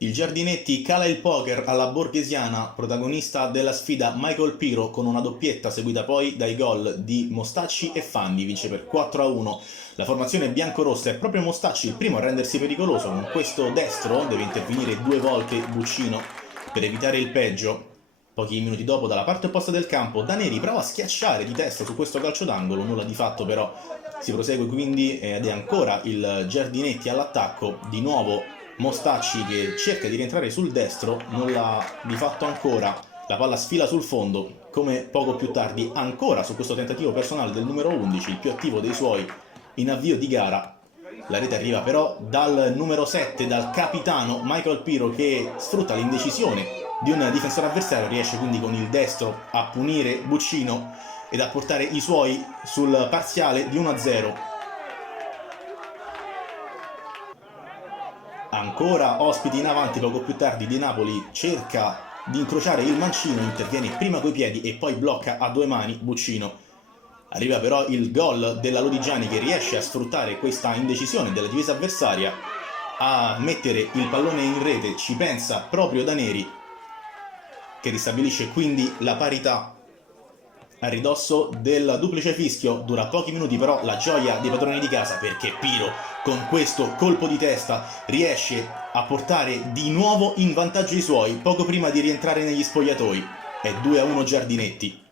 Il Giardinetti cala il poker alla Borghesiana, protagonista della sfida Michael Piro con una doppietta seguita poi dai gol di Mostacci e Fandi, vince per 4-1. La formazione biancorossa è proprio Mostacci il primo a rendersi pericoloso, con questo destro deve intervenire 2 volte Buccino per evitare il peggio. Pochi minuti dopo, dalla parte opposta del campo, Daneri prova a schiacciare di testa su questo calcio d'angolo, nulla di fatto però. Si prosegue quindi ed è ancora il Giardinetti all'attacco, di nuovo Mostacci che cerca di rientrare sul destro, non l'ha di fatto ancora, la palla sfila sul fondo, come poco più tardi ancora su questo tentativo personale del numero 11, il più attivo dei suoi in avvio di gara. La rete arriva però dal numero 7, dal capitano Michael Piro che sfrutta l'indecisione di un difensore avversario, riesce quindi con il destro a punire Buccino ed a portare i suoi sul parziale di 1-0. Ancora ospiti in avanti, poco più tardi Di Napoli cerca di incrociare il mancino, interviene prima coi piedi e poi blocca a 2 mani Buccino. Arriva però il gol della Lodigiani che riesce a sfruttare questa indecisione della difesa avversaria, a mettere il pallone in rete, ci pensa proprio Daneri, che ristabilisce quindi la parità a ridosso del duplice fischio. Dura pochi minuti però la gioia dei padroni di casa, perché Piro con questo colpo di testa riesce a portare di nuovo in vantaggio i suoi poco prima di rientrare negli spogliatoi. È 2-1 Giardinetti.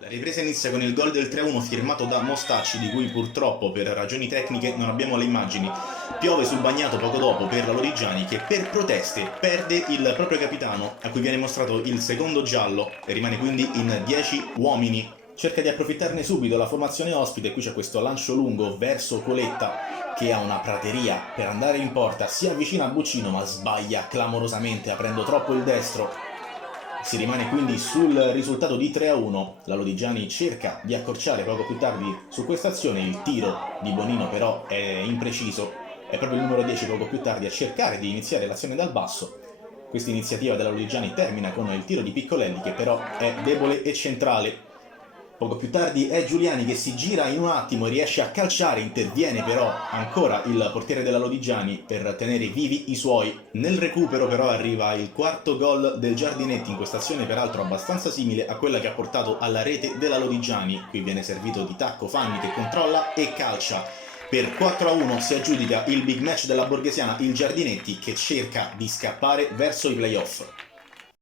La ripresa inizia con il gol del 3-1 firmato da Mostacci, di cui purtroppo per ragioni tecniche non abbiamo le immagini. Piove sul bagnato poco dopo per la Lodigiani che per proteste perde il proprio capitano, a cui viene mostrato il secondo giallo e rimane quindi in 10 uomini. Cerca di approfittarne subito la formazione ospite, qui c'è questo lancio lungo verso Coletta che ha una prateria per andare in porta, si avvicina a Buccino ma sbaglia clamorosamente aprendo troppo il destro. Si rimane quindi sul risultato di 3-1, la Lodigiani cerca di accorciare poco più tardi su questa azione, il tiro di Bonino però è impreciso, è proprio il numero 10 poco più tardi a cercare di iniziare l'azione dal basso. Questa iniziativa della Lodigiani termina con il tiro di Piccolelli che però è debole e centrale. Poco più tardi è Giuliani che si gira in un attimo e riesce a calciare, interviene però ancora il portiere della Lodigiani per tenere vivi i suoi. Nel recupero però arriva il quarto gol del Giardinetti, in questa azione peraltro abbastanza simile a quella che ha portato alla rete della Lodigiani. Qui viene servito di tacco Fanni che controlla e calcia. Per 4-1 si aggiudica il big match della Borghesiana, il Giardinetti che cerca di scappare verso i playoff.